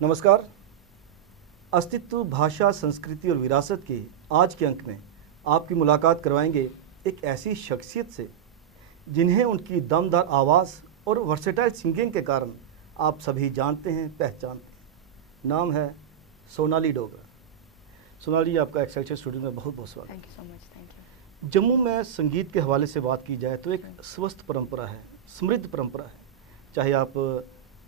नमस्कार। अस्तित्व, भाषा, संस्कृति और विरासत के आज के अंक में आपकी मुलाकात करवाएंगे एक ऐसी शख्सियत से जिन्हें उनकी दमदार आवाज़ और वर्सेटाइल सिंगिंग के कारण आप सभी जानते हैं, पहचानते हैं। नाम है सोनाली डोगरा। सोनाली, आपका एक्सेलसियर स्टूडियो में बहुत बहुत स्वागत। Thank you so much. Thank you. Jammu में संगीत के हवाले से बात की जाए तो एक स्वस्थ परंपरा है, समृद्ध परंपरा है। चाहे आप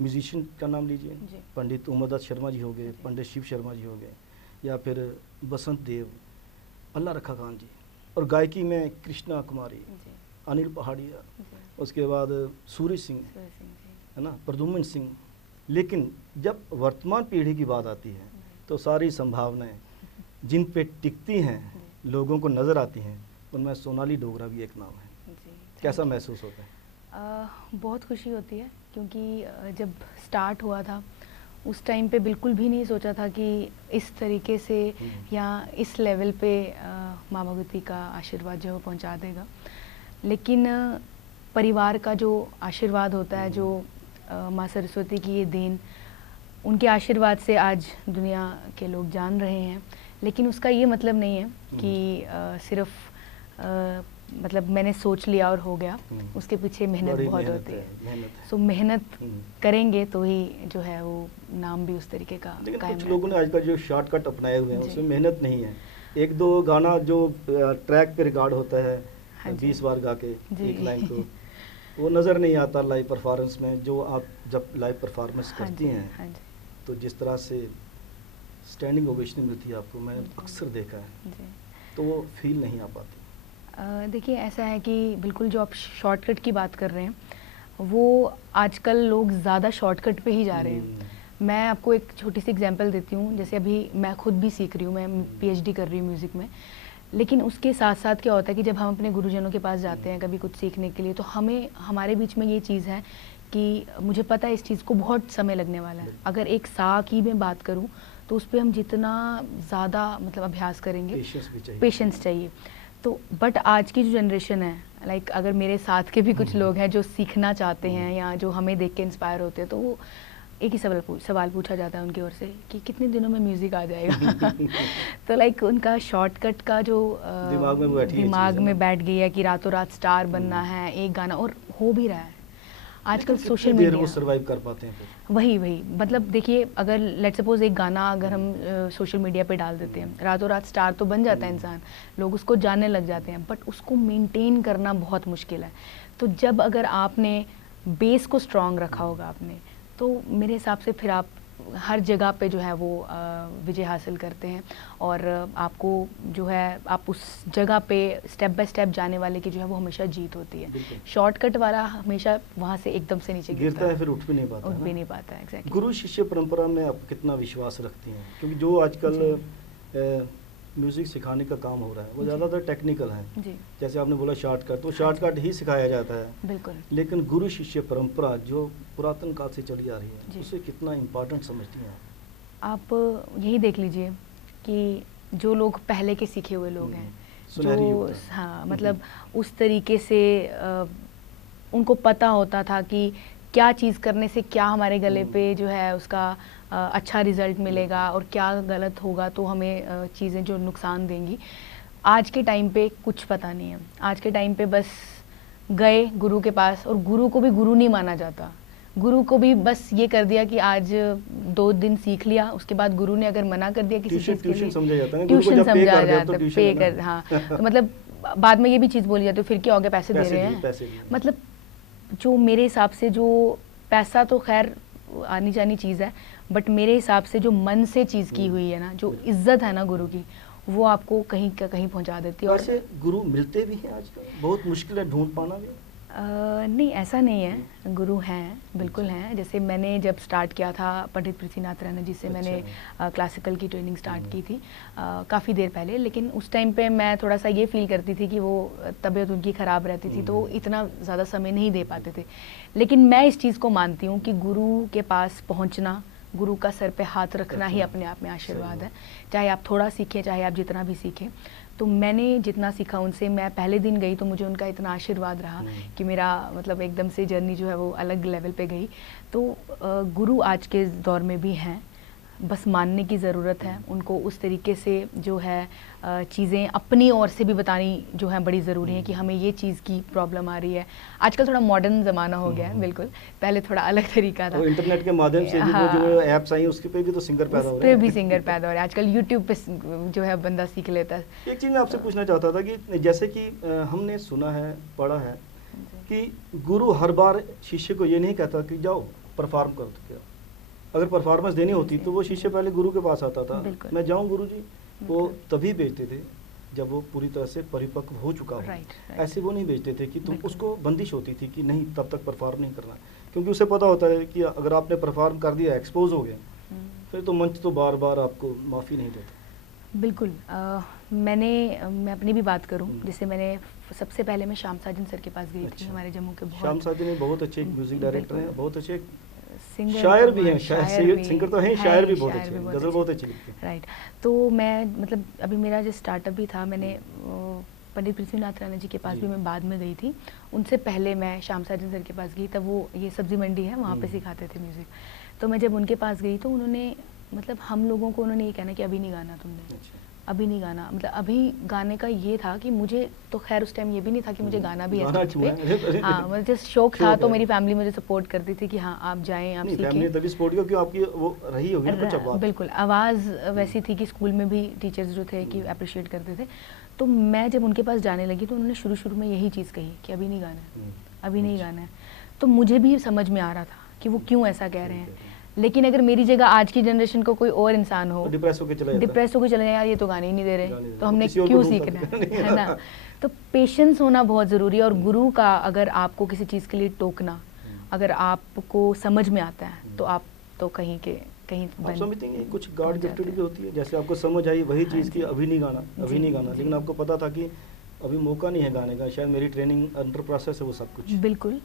म्यूजिशियन का नाम लीजिए, पंडित उमादत्त शर्मा जी हो गए, पंडित शिव शर्मा जी हो गए, या फिर बसंत देव, अल्लाह रखा खान जी, और गायकी में कृष्णा कुमारी, अनिल पहाड़िया, उसके बाद सूर्य सिंह, है ना, प्रद्युम्न सिंह। लेकिन जब वर्तमान पीढ़ी की बात आती है तो सारी संभावनाएं जिन पे टिकती हैं, लोगों को नज़र आती हैं, उनमें सोनाली डोगरा भी एक नाम है। कैसा महसूस होता है? बहुत खुशी होती है, क्योंकि जब स्टार्ट हुआ था उस टाइम पे बिल्कुल भी नहीं सोचा था कि इस तरीके से या इस लेवल पे माँ भगवती का आशीर्वाद जो पहुँचा देगा। लेकिन परिवार का जो आशीर्वाद होता है, जो माँ सरस्वती की ये देन, उनके आशीर्वाद से आज दुनिया के लोग जान रहे हैं। लेकिन उसका ये मतलब नहीं है कि सिर्फ मतलब मैंने सोच लिया और हो गया। उसके पीछे मेहनत बहुत होती है। सो मेहनत करेंगे तो ही जो है वो नाम भी उस तरीके का। लेकिन कुछ लोगों ने आजकल जो शॉर्टकट अपनाए हुए हैं उसमें मेहनत नहीं है। एक दो गाना जो ट्रैक पे रिकॉर्ड होता है, 20 बार गा के एक लाइन को, वो नज़र नहीं आता लाइव परफॉर्मेंस में। जो आप जब लाइव परफॉर्मेंस करती हैं तो जिस तरह से स्टैंडिंग ओवेशन मिलती है आपको, मैंने अक्सर देखा है, तो वो फील नहीं आ पाती। देखिए, ऐसा है कि बिल्कुल जो आप शॉर्टकट की बात कर रहे हैं, वो आजकल लोग ज़्यादा शॉर्टकट पे ही जा रहे हैं। मैं आपको एक छोटी सी एग्जांपल देती हूँ। जैसे अभी मैं खुद भी सीख रही हूँ, मैं पीएचडी कर रही हूँ म्यूज़िक में। लेकिन उसके साथ साथ क्या होता है कि जब हम अपने गुरुजनों के पास जाते हैं कभी कुछ सीखने के लिए, तो हमारे बीच में ये चीज़ है कि मुझे पता है इस चीज़ को बहुत समय लगने वाला है। अगर एक सा की मैं बात करूँ तो उस पर हम जितना ज़्यादा मतलब अभ्यास करेंगे, पेशेंस चाहिए। तो बट आज की जो जनरेशन है, लाइक अगर मेरे साथ के भी कुछ लोग हैं जो सीखना चाहते हैं या जो हमें देख के इंस्पायर होते हैं, तो वो एक ही सवाल पूछा जाता है उनकी ओर से कि कितने दिनों में म्यूज़िक आ जाएगा। तो लाइक उनका शॉर्टकट का जो दिमाग में बैठ गई है कि रातों रात स्टार बनना है, एक गाना, और हो भी रहा है। आजकल सोशल मीडिया सर्वाइव कर पाते हैं फिर? वही मतलब देखिए, अगर लेट सपोज एक गाना अगर हम सोशल मीडिया पे डाल देते हैं, रातों रात स्टार तो बन जाता है इंसान, लोग उसको जानने लग जाते हैं, बट उसको मेंटेन करना बहुत मुश्किल है। तो जब अगर आपने बेस को स्ट्रांग रखा होगा आपने, तो मेरे हिसाब से फिर आप हर जगह पे जो है वो विजय हासिल करते हैं। और आपको जो है आप उस जगह पे स्टेप बाय स्टेप जाने वाले की जो है वो हमेशा जीत होती है। शॉर्टकट वाला हमेशा वहाँ से एकदम से नीचे गिरता है, फिर उठ भी नहीं पाता है। एग्जैक्टली। गुरु शिष्य परंपरा में आप कितना विश्वास रखती हैं? क्योंकि जो आजकल म्यूज़िक सिखाने का काम हो रहा है वो ज़्यादातर टेक्निकल है। जैसे आपने बोला शॉर्टकट, तो शॉर्टकट ही सिखाया जाता है। बिल्कुल। लेकिन गुरु शिष्य परंपरा जो पुरातन काल से चली आ रही है, उसे कितना इम्पोर्टेंट समझती हैं आप? यही देख लीजिए कि जो लोग पहले के सीखे हुए लोग हैं, जो हाँ मतलब उस तरीके से उनको पता होता था कि क्या चीज़ करने से क्या हमारे गले पे जो है उसका अच्छा रिज़ल्ट मिलेगा और क्या गलत होगा तो हमें चीज़ें जो नुकसान देंगी। आज के टाइम पे कुछ पता नहीं है। आज के टाइम पे बस गए गुरु के पास, और गुरु को भी गुरु नहीं माना जाता। गुरु को भी बस ये कर दिया कि आज 2 दिन सीख लिया, उसके बाद गुरु ने अगर मना कर दिया किसी चीज़ के लिए, ट्यूशन समझा जाता है, पे कर, हाँ तो मतलब बाद में ये भी चीज़ बोली जाती है फिर क्या हो गया, पैसे दे रहे हैं। मतलब जो मेरे हिसाब से जो पैसा तो खैर आनी जानी चीज़ है, बट मेरे हिसाब से जो मन से चीज़ की हुई है ना, जो इज्जत है ना गुरु की, वो आपको कहीं का कहीं पहुंचा देती है। और गुरु मिलते भी हैं आजकल, बहुत मुश्किल है ढूंढ पाना भी। नहीं, ऐसा नहीं है, गुरु हैं, बिल्कुल हैं। जैसे मैंने जब स्टार्ट किया था पंडित पृथ्वीनाथ रैना जी से, मैंने क्लासिकल की ट्रेनिंग स्टार्ट की थी काफ़ी देर पहले। लेकिन उस टाइम पे मैं थोड़ा सा ये फील करती थी कि वो तबीयत उनकी ख़राब रहती थी, तो इतना ज़्यादा समय नहीं दे पाते थे। लेकिन मैं इस चीज़ को मानती हूँ कि गुरु के पास पहुँचना, गुरु का सर पे हाथ रखना ही अपने आप में आशीर्वाद है। चाहे आप थोड़ा सीखें, चाहे आप जितना भी सीखें। तो मैंने जितना सीखा उनसे, मैं पहले दिन गई तो मुझे उनका इतना आशीर्वाद रहा कि मेरा मतलब एकदम से जर्नी जो है वो अलग लेवल पे गई। तो गुरु आज के दौर में भी हैं, बस मानने की ज़रूरत है। उनको उस तरीके से जो है चीज़ें अपनी ओर से भी बतानी जो है बड़ी ज़रूरी है कि हमें ये चीज़ की प्रॉब्लम आ रही है। आजकल थोड़ा मॉडर्न ज़माना हो गया है, बिल्कुल पहले थोड़ा अलग तरीका था। तो इंटरनेट के माध्यम से भी वो जो ऐप्स आई उसके पे भी तो सिंगर पैदा हो रहे हैं। उस पे भी सिंगर पैदा हो रहे हैं आजकल, यूट्यूब पे जो है बंदा सीख लेता है। एक चीज़ मैं आपसे पूछना चाहता था कि जैसे कि हमने सुना है, पढ़ा है कि गुरु हर बार शिष्य को ये नहीं कहता कि जाओ परफॉर्म कर दो। अगर परफॉर्मेंस देनी होती तो वो शिष्य पहले गुरु के पास आता था, मैं जाऊं गुरु जी, वो तभी भेजते थे जब वो पूरी तरह से परिपक्व हो चुका हो। ऐसे वो नहीं भेजते थे कि तुम, उसको बंदिश होती थी कि नहीं तब तक परफॉर्म नहीं करना, क्योंकि उसे पता होता है कि अगर आपने परफॉर्म कर दिया, एक्सपोज हो गया, फिर तो मंच तो बार बार आपको माफ़ी नहीं देता। बिल्कुल। मैं अपनी भी बात करूं, जैसे मैंने सबसे पहले मैं श्याम साजन सर के पास गई थी, हमारे जम्मू के। बहुत श्याम साजन बहुत अच्छे म्यूजिक डायरेक्टर हैं, बहुत अच्छे सिंगर, शायर भी हैं, सिंगर तो हैं, शायर भी बहुत अच्छे, गज़ल बहुत अच्छी लिखते हैं। राइट। तो मैं मतलब अभी मेरा जो स्टार्टअप भी था, मैंने पंडित पृथ्वीनाथ राणा जी के पास भी मैं बाद में गई थी। उनसे पहले मैं श्याम साजन सर के पास गई, तब वो ये सब्जी मंडी है वहाँ पे सिखाते थे म्यूज़िक। तो मैं जब उनके पास गई तो उन्होंने मतलब हम लोगों को उन्होंने ये कहना कि अभी नहीं गाना तुमने, अभी नहीं गाना। मतलब अभी गाने का ये था कि मुझे तो खैर उस टाइम ये भी नहीं था कि मुझे गाना भी है स्टेज पे। हाँ, मुझे जस्ट शौक था, तो मेरी फैमिली मुझे सपोर्ट करती थी कि हाँ आप जाएं, आप सीखें। फैमिली तभी सपोर्ट किया क्योंकि आपकी वो रही होगी ना कुछ आवाज़। बिल्कुल, आवाज़ वैसी थी कि स्कूल में भी टीचर्स जो थे कि अप्रिशिएट करते थे। तो मैं जब उनके पास जाने लगी तो उन्होंने शुरू में यही चीज़ कही कि अभी नहीं गाना है, अभी नहीं गाना है। तो मुझे भी समझ में आ रहा था कि वो क्यों ऐसा कह रहे हैं। लेकिन अगर मेरी जगह आज की जनरेशन को कोई और इंसान हो, डिप्रेस होकर चले जाए, यार ये तो गाने ही नहीं दे रहे, तो हमने क्यों सीखना है ना। तो पेशेंस होना बहुत ज़रूरी है। और गुरु का अगर आपको किसी चीज़ के लिए टोकना, अगर आपको समझ में आता है तो आप तो कहीं आप समझते हैं कुछ गॉड गिफ्टेड भी होती है, जैसे आपको समझ आई वही चीज़ की अभी नहीं गाना, लेकिन आपको पता था कि अभी मौका नहीं है गाने का, शायद मेरी ट्रेनिंग अंडर प्रोसेस है वो सब कुछ। बिल्कुल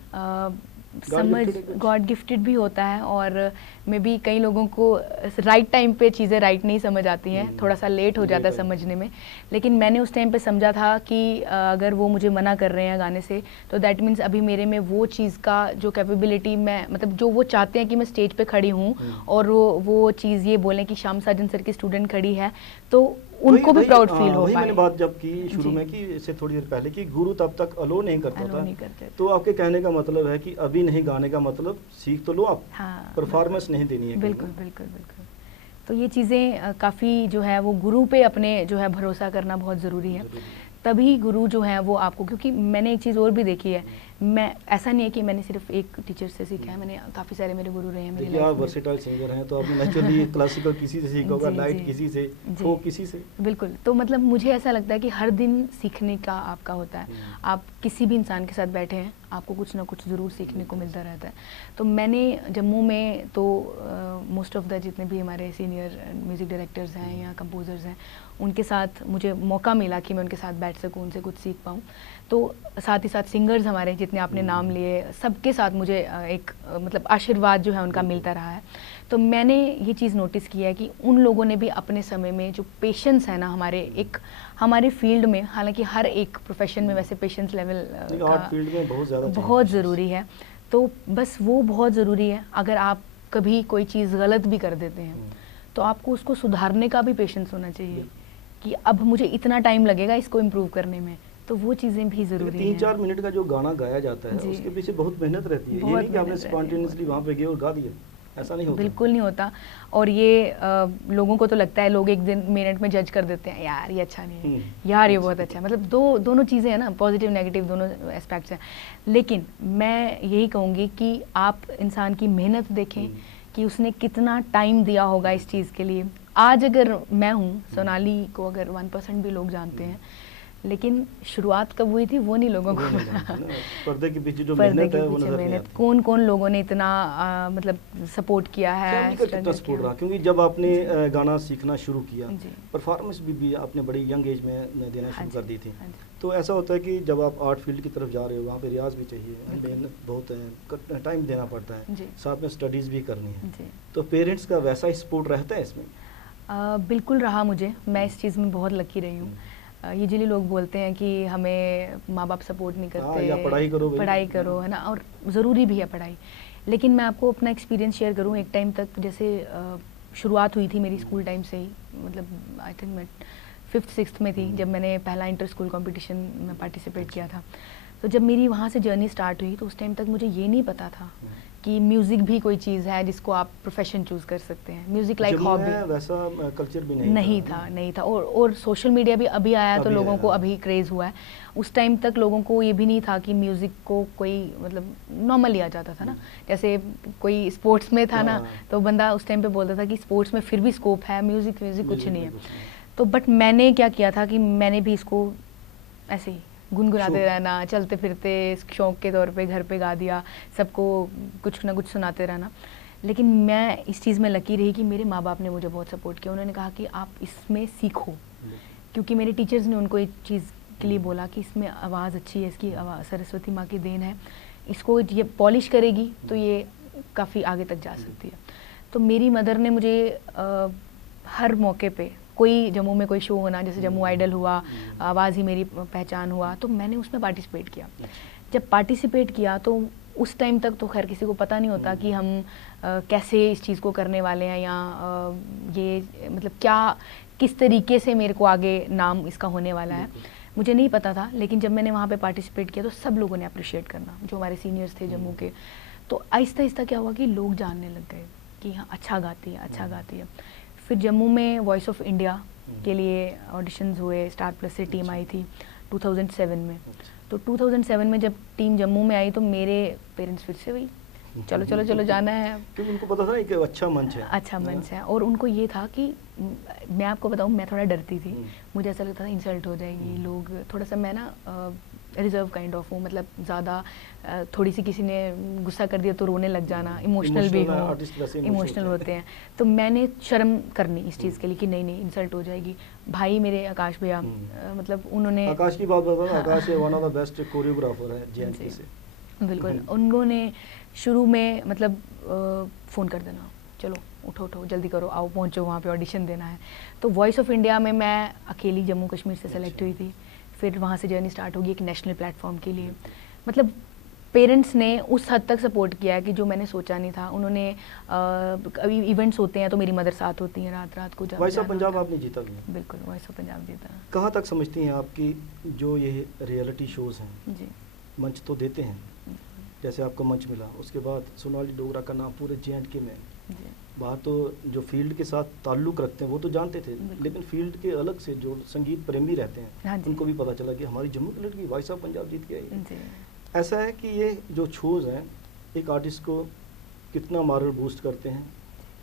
समझ गॉड गिफ्टेड भी होता है। और मे बी कई लोगों को राइट टाइम पे चीज़ें राइट नहीं समझ आती हैं, थोड़ा सा लेट हो जाता है समझने में। लेकिन मैंने उस टाइम पे समझा था कि अगर वो मुझे मना कर रहे हैं गाने से तो दैट मीन्स अभी मेरे में वो चीज़ का जो कैपेबिलिटी, मैं मतलब जो वो चाहते हैं कि मैं स्टेज पे खड़ी हूँ और वो चीज़ ये बोलें कि श्याम साजन सर की स्टूडेंट खड़ी है, तो उनको भी प्राउड फील हो पाए। मैंने बात जब की शुरू में कि इससे थोड़ी देर पहले कि गुरु तब तक अलो नहीं करता था, तो आपके कहने का मतलब है कि अभी नहीं गाने का मतलब सीख तो लो आप, परफॉर्मेंस नहीं देनी है। बिल्कुल बिल्कुल बिल्कुल। तो ये चीज़ें काफ़ी जो है वो गुरु पे अपने जो है भरोसा करना बहुत ज़रूरी है, तभी गुरु जो है वो आपको। क्योंकि मैंने एक चीज़ और भी देखी है, मैं ऐसा नहीं है कि मैंने सिर्फ एक टीचर से सीखा है, मैंने काफ़ी सारे मेरे गुरु रहे हैं मेरी लाइफ में। आप वर्सेटाइल सिंगर हैं तो आपने नेचुरली क्लासिकल किसी से सीखा होगा, लाइट किसी से, फोक किसी से। बिल्कुल। तो मतलब मुझे ऐसा लगता है कि हर दिन सीखने का आपका होता है। आप किसी भी इंसान के साथ बैठे हैं, आपको कुछ ना कुछ ज़रूर सीखने को मिलता रहता है। तो मैंने जम्मू में तो मोस्ट ऑफ द जितने भी हमारे सीनियर म्यूज़िक डायरेक्टर्स हैं या कंपोजर्स हैं, उनके साथ मुझे मौका मिला कि मैं उनके साथ बैठ सकूं, उनसे कुछ सीख पाऊं। तो साथ ही साथ सिंगर्स हमारे जितने आपने नाम लिए, सबके साथ मुझे एक मतलब आशीर्वाद जो है उनका मिलता रहा है। तो मैंने ये चीज़ नोटिस किया है कि उन लोगों ने भी अपने समय में जो पेशेंस है ना हमारे फील्ड में, हालांकि हर एक प्रोफेशन में वैसे पेशेंस लेवल फील्ड में बहुत ज़रूरी है, तो बस वो बहुत ज़रूरी है। अगर आप कभी कोई चीज़ गलत भी कर देते हैं तो आपको उसको सुधारने का भी पेशेंस होना चाहिए कि अब मुझे इतना टाइम लगेगा इसको इम्प्रूव करने में, तो वो चीज़ें भी ज़रूरी हैं। 3-4 मिनट का जो गाना गाया जाता है उसके पीछे बहुत मेहनत रहती है, ये नहीं कि आपने स्पॉन्टेनियसली वहाँ पे गए और गा दिया, ऐसा नहीं होता। बिल्कुल नहीं होता। और ये लोगों को तो लगता है, लोग एक दिन मिनट में जज कर देते हैं, यार ये अच्छा नहीं है, यार ये बहुत अच्छा है। मतलब दोनों चीज़ें हैं ना, पॉजिटिव नेगेटिव दोनों एस्पेक्ट्स हैं। लेकिन मैं यही कहूँगी कि आप इंसान की मेहनत देखें कि उसने कितना टाइम दिया होगा इस चीज़ के लिए। आज अगर मैं हूँ, सोनाली को अगर 1% भी लोग जानते हैं, लेकिन शुरुआत कब हुई थी वो नहीं लोगों को पता। पर्दे के पीछे जो मेहनत है वो नजर नहीं आती। कौन लोगों ने इतना मतलब सपोर्ट किया है, कितना सपोर्ट रहा। क्योंकि जब आपने गाना सीखना शुरू किया, परफॉर्मेंस भी आपने बड़ी यंग एज में देना शुरू कर दी थी, तो ऐसा होता है कि जब आप आर्ट फील्ड की तरफ जा रहे हो, वहाँ पे रियाज भी चाहिए, मेहनत बहुत है, टाइम देना पड़ता है, साथ में स्टडीज़ भी करनी है। तो पेरेंट्स का वैसा ही सपोर्ट रहता है इसमें? बिल्कुल रहा मुझे, मैं इस चीज़ में बहुत लकी रही हूँ। यूजुअली लोग बोलते हैं कि हमें माँ बाप सपोर्ट नहीं करते, या पढ़ाई करो है ना, और ज़रूरी भी है पढ़ाई। लेकिन मैं आपको अपना एक्सपीरियंस शेयर करूँ, एक टाइम तक जैसे शुरुआत हुई थी मेरी स्कूल टाइम से ही, मतलब आई थिंक मैं 5th-6th में थी जब मैंने पहला इंटर स्कूल कॉम्पिटिशन में पार्टिसिपेट किया था। तो जब मेरी वहाँ से जर्नी स्टार्ट हुई तो उस टाइम तक मुझे ये नहीं पता था कि म्यूज़िक भी कोई चीज़ है जिसको आप प्रोफेशन चूज़ कर सकते हैं। म्यूज़िक लाइक हॉबी, वैसा कल्चर भी नहीं था। और सोशल मीडिया भी अभी आया तो लोगों को अभी क्रेज़ हुआ है। उस टाइम तक लोगों को ये भी नहीं था कि म्यूज़िक को कोई मतलब नॉर्मल लिया जाता था ना, जैसे कोई स्पोर्ट्स में था ना तो बंदा उस टाइम पे बोलता था कि स्पोर्ट्स में फिर भी स्कोप है, म्यूज़िक कुछ नहीं है। तो बट मैंने क्या किया था कि मैंने भी इसको ऐसे ही गुनगुनाते रहना, चलते फिरते शौक के तौर पे घर पे गा दिया, सबको कुछ ना कुछ सुनाते रहना। लेकिन मैं इस चीज़ में लकी रही कि मेरे माँ बाप ने मुझे बहुत सपोर्ट किया। उन्होंने कहा कि आप इसमें सीखो, क्योंकि मेरे टीचर्स ने उनको एक चीज़ के लिए बोला कि इसमें आवाज़ अच्छी है, इसकी आवाज़ सरस्वती माँ की देन है, इसको ये पॉलिश करेगी तो ये काफ़ी आगे तक जा सकती है। तो मेरी मदर ने मुझे हर मौके पे, कोई जम्मू में कोई शो होना, जैसे जम्मू आइडल हुआ, आवाज़ ही मेरी पहचान हुआ, तो मैंने उसमें पार्टिसिपेट किया। जब पार्टिसिपेट किया तो उस टाइम तक तो खैर किसी को पता नहीं होता कि हम कैसे इस चीज़ को करने वाले हैं या ये मतलब क्या किस तरीके से मेरे को आगे नाम इसका होने वाला है, मुझे नहीं पता था। लेकिन जब मैंने वहाँ पे पार्टिसिपेट किया तो सब लोगों ने अप्रिशिएट करना, जो हमारे सीनियर्स थे जम्मू के। तो आहिस्ता आहिस्ता क्या हुआ कि लोग जानने लग गए कि हाँ अच्छा गाती है, अच्छा गाती है। फिर जम्मू में वॉइस ऑफ इंडिया के लिए ऑडिशंस हुए, स्टार प्लस से टीम आई थी 2007 में। तो 2007 में जब टीम जम्मू में आई तो मेरे पेरेंट्स फिर से वही चलो चलो चलो जाना है, क्योंकि उनको पता था कि अच्छा मंच है, अच्छा मंच है। और उनको ये था कि मैं आपको बताऊं, मैं थोड़ा डरती थी, मुझे ऐसा लगता था इंसल्ट हो जाएगी, लोग थोड़ा सा, मैं ना रिजर्व काइंड ऑफ हूँ, मतलब ज़्यादा थोड़ी सी किसी ने गुस्सा कर दिया तो रोने लग जाना, इमोशनल भी हूँ, इमोशनल होते हैं। तो मैंने शर्म करनी इस चीज़ के लिए कि नहीं नहीं इंसल्ट हो जाएगी। भाई मेरे आकाश भैया, मतलब उन्होंने, आकाश की बात बताओ, Akash one of the best choreographer है जेएनके से। बिल्कुल, उन्होंने शुरू में मतलब फ़ोन कर देना, चलो उठो उठो जल्दी करो, आओ पहुँचो, वहाँ पे ऑडिशन देना है। तो वॉइस ऑफ इंडिया में मैं अकेली जम्मू कश्मीर से सेलेक्ट हुई थी। फिर वहाँ से जर्नी स्टार्ट होगी एक नेशनल प्लेटफॉर्म के लिए। मतलब पेरेंट्स ने उस हद तक सपोर्ट किया है कि जो मैंने सोचा नहीं था। उन्होंने कभी इवेंट्स होते हैं तो मेरी मदर साथ होती हैं, रात रात को वॉइस ऑफ पंजाब आपने जीता भी? बिल्कुल, वॉइस ऑफ पंजाब जीता। कहाँ तक समझती हैं आपकी जो ये रियलिटी शोज़ हैं जी, मंच तो देते हैं, जैसे आपको मंच मिला, उसके बाद सोनाली डोगरा का नाम पूरे जेएनके में, बाहर तो जो फील्ड के साथ ताल्लुक़ रखते हैं वो तो जानते थे, लेकिन फील्ड के अलग से जो संगीत प्रेमी रहते हैं उनको भी पता चला कि हमारी जम्मू की लड़की वॉइस ऑफ पंजाब जीत के आई है। ऐसा है कि ये जो शोज़ हैं एक आर्टिस्ट को कितना मॉरल बूस्ट करते हैं,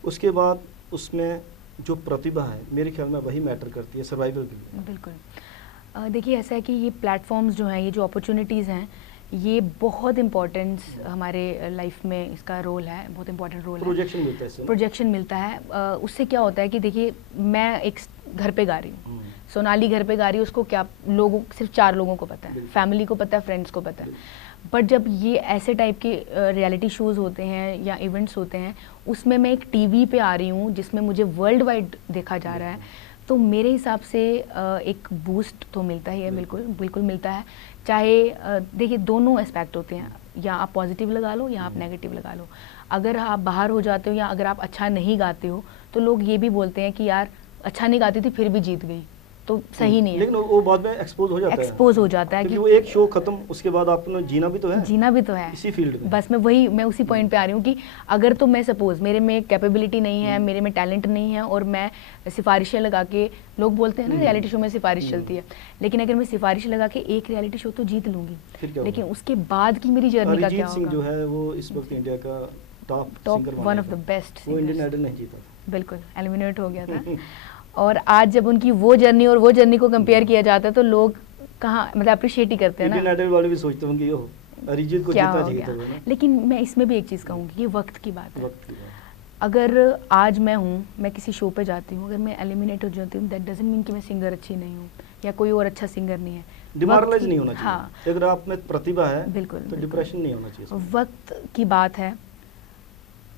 उसके बाद उसमें जो प्रतिभा है मेरे ख्याल में वही मैटर करती है सर्वाइवल के लिए। बिल्कुल, देखिए ऐसा है कि ये प्लेटफॉर्म्स जो हैं, ये जो अपॉर्चुनिटीज़ हैं, ये बहुत इम्पोर्टेंस हमारे लाइफ में इसका रोल है, बहुत इम्पोर्टेंट रोल है। प्रोजेक्शन मिलता है, प्रोजेक्शन मिलता है। उससे क्या होता है कि देखिए मैं एक घर पे गा रही हूँ, सोनाली घर पे गा रही है, उसको क्या लोगों, सिर्फ 4 लोगों को पता है, फैमिली को पता है, फ्रेंड्स को पता है। बट जब ये ऐसे टाइप के रियलिटी शोज़ होते हैं या इवेंट्स होते हैं, उसमें मैं एक टीवी पे आ रही हूँ जिसमें मुझे वर्ल्ड वाइड देखा जा रहा है, तो मेरे हिसाब से एक बूस्ट तो मिलता ही है, बिल्कुल बिल्कुल मिलता है। चाहे देखिए दोनों एस्पेक्ट होते हैं, या आप पॉजिटिव लगा लो या आप नेगेटिव लगा लो। अगर आप बाहर हो जाते हो या अगर आप अच्छा नहीं गाते हो तो लोग ये भी बोलते हैं कि यार अच्छा नहीं गाती थी फिर भी जीत गई, तो सही नहीं है। लेकिन वो बाद में एक्सपोज हो जाता है, एक्सपोज हो जाता है क्योंकि वो एक शो खत्म, उसके बाद आपने जीना भी तो है, जीना भी तो है इसी फील्ड में। बस मैं उसी पॉइंट पे आ रही हूँ कि अगर तो मैं सपोज मेरे में कैपेबिलिटी नहीं है, मेरे में टैलेंट नहीं है और मैं सिफारिशें लगा के, लोग बोलते हैं ना रियलिटी शो में सिफारिश चलती है, लेकिन अगर मैं सिफारिश लगा के एक रियलिटी शो तो जीत लूंगी, लेकिन उसके बाद की मेरी जर्नी का क्या होगा। अरिजीत सिंह जो है वो इस वक्त इंडिया का top one of the best, वो इंडियन आइडल नहीं जीता, बिल्कुल एलिमिनेट हो गया था। और आज जब उनकी वो जर्नी और वो जर्नी को कंपेयर किया जाता है तो लोग कहाँ मतलब अप्रिशिएट ही करते हैं ना। इंडियन आइडल वाले भी सोचते होंगे यो अरिजीत को जीता चाहिए। लेकिन मैं इसमें भी एक चीज़ कहूँगी कि वक्त की बात है। अगर आज मैं किसी शो पे जाती हूँ, अगर मैं एलिमिनेट हो जाती हूँ, दैट डजंट मीन कि मैं सिंगर अच्छी नहीं हूँ या कोई और अच्छा सिंगर नहीं है। डिमोरलाइज नहीं होना चाहिए। हाँ, अगर आप में प्रतिभा है बिल्कुल तो डिप्रेशन नहीं होना चाहिए। वक्त की बात है,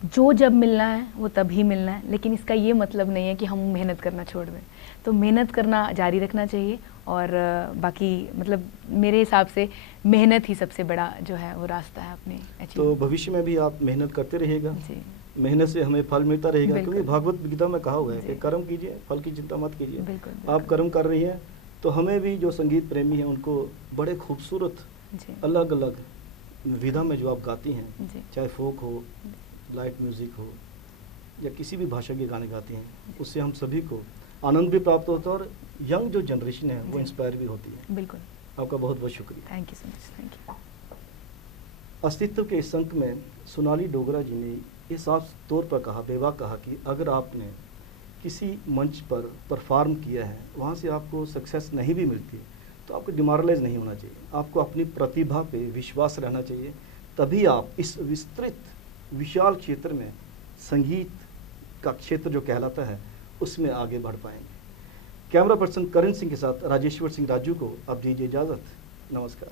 जो जब मिलना है वो तभी मिलना है, लेकिन इसका ये मतलब नहीं है कि हम मेहनत करना छोड़ दें। तो मेहनत करना जारी रखना चाहिए और बाकी मतलब मेरे हिसाब से मेहनत ही सबसे बड़ा जो है वो रास्ता है अपने। तो भविष्य में भी आप मेहनत करते रहिएगा। जी। मेहनत से हमें फल मिलता रहेगा, बिल्कुल। क्योंकि भागवत गीता में कहा हुआ है जी। कि कर्म कीजिए, फल की चिंता मत कीजिए। बिल्कुल, आप बिल्कुल। कर्म कर रही हैं तो हमें भी जो संगीत प्रेमी हैं उनको बड़े खूबसूरत जी। अलग अलग विधा में जो आप गाती हैं, जी। चाहे फोक हो, लाइट म्यूज़िक हो या किसी भी भाषा के गाने गाती हैं, उससे हम सभी को आनंद भी प्राप्त होता है और यंग जो जनरेशन है वो जी। इंस्पायर भी होती है। बिल्कुल। आपका बहुत बहुत शुक्रिया। Thank you so much. Thank you. अस्तित्व के इस अंक में सोनाली डोगरा जी ने ये साफ तौर पर कहा, बेबाक कहा कि अगर आपने किसी मंच पर परफॉर्म किया है, वहाँ से आपको सक्सेस नहीं भी मिलती है, तो आपको डिमोरलाइज नहीं होना चाहिए। आपको अपनी प्रतिभा पे विश्वास रहना चाहिए, तभी आप इस विस्तृत विशाल क्षेत्र में संगीत का क्षेत्र जो कहलाता है उसमें आगे बढ़ पाएंगे। कैमरा पर्सन करण सिंह के साथ राजेश्वर सिंह राजू को अब दीजिए इजाज़त। नमस्कार।